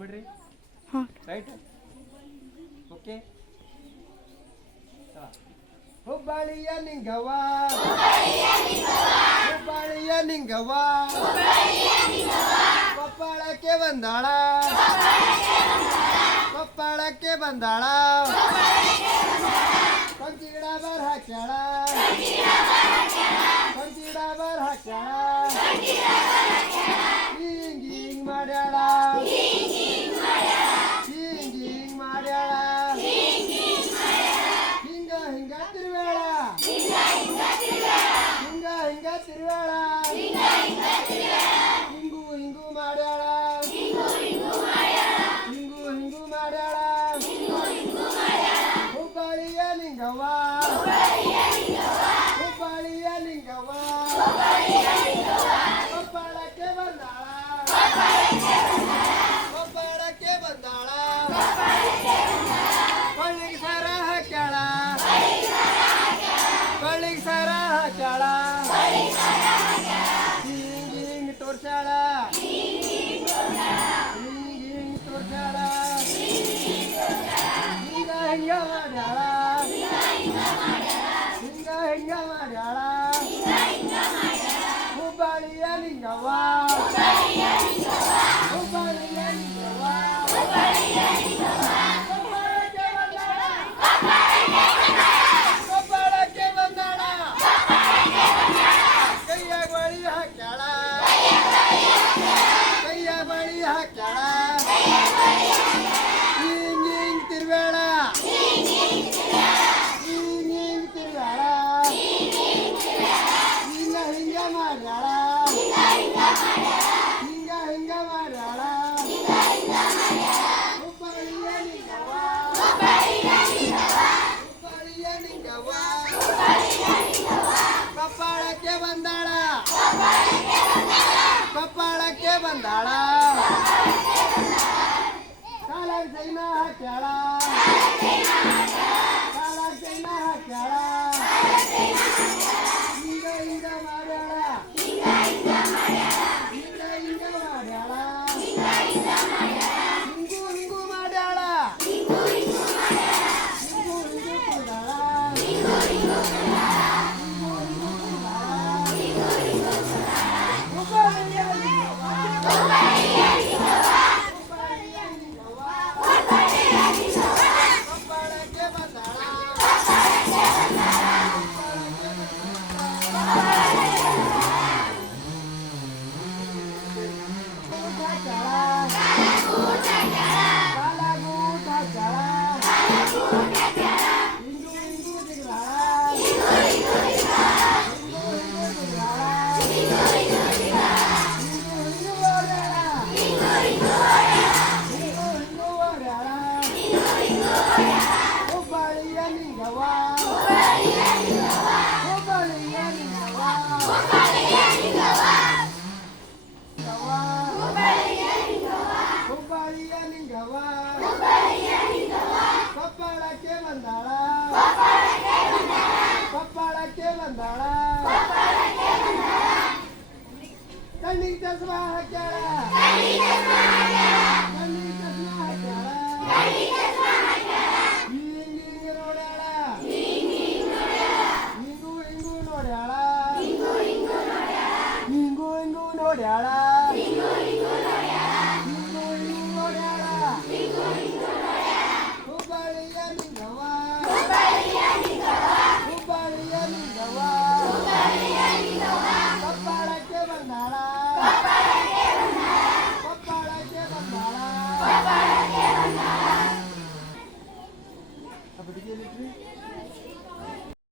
ಬಿಡ್ರಿ ಹಾಂ right okay ಹುಬ್ಬಳ್ಳಿಯ ನಿಂಗವ್ವ ಹುಬ್ಬಳ್ಳಿಯ ನಿಂಗವ್ವ ಕೊಪ್ಪಳಕ್ಕೆ ಬಂದಾಳ ಕೊಪ್ಪಳಕ್ಕೆ ಬಂದಾಳ ಕೊಂಚಿ ಗಿಡ ಬಾರ್ ಹಾಕ್ಯಾಳ ಕೊಂಚಿ ಗಿಡ ಬಾರ್ ಹಾಕ್ಯಾಳ ಹಿಂಗ್ ಹಿಂಗ್ ಮಾಡ್ಯಾಳ ಹಿಂಗ್ ಹಿಂಗ್ ಮಾಡ್ಯಾಳ ಹಿಂಗ ಹಿಂಗ ತಿರುವೇಳ ಹಿಂಗ ಹಿಂಗ ತಿರುವೇಳ ಹಿಂಗು ಹಿಂಗು ಮಾಡ್ಯಾಳ ಹಿಂಗು ಹಿಂಗು ಮಾಡ್ಯಾಳ ಹುಬ್ಬಳ್ಳಿಯ ಲಿಂಗವ್ವ ಹುಬ್ಬಳ್ಳಿಯ ಲಿಂಗವ್ವ ಕೊಪ್ಪಳಕ್ಕೆ ಬಂದಾಳ ಕೊಪ್ಪಳಕ್ಕೆ ಬಂದಾಳ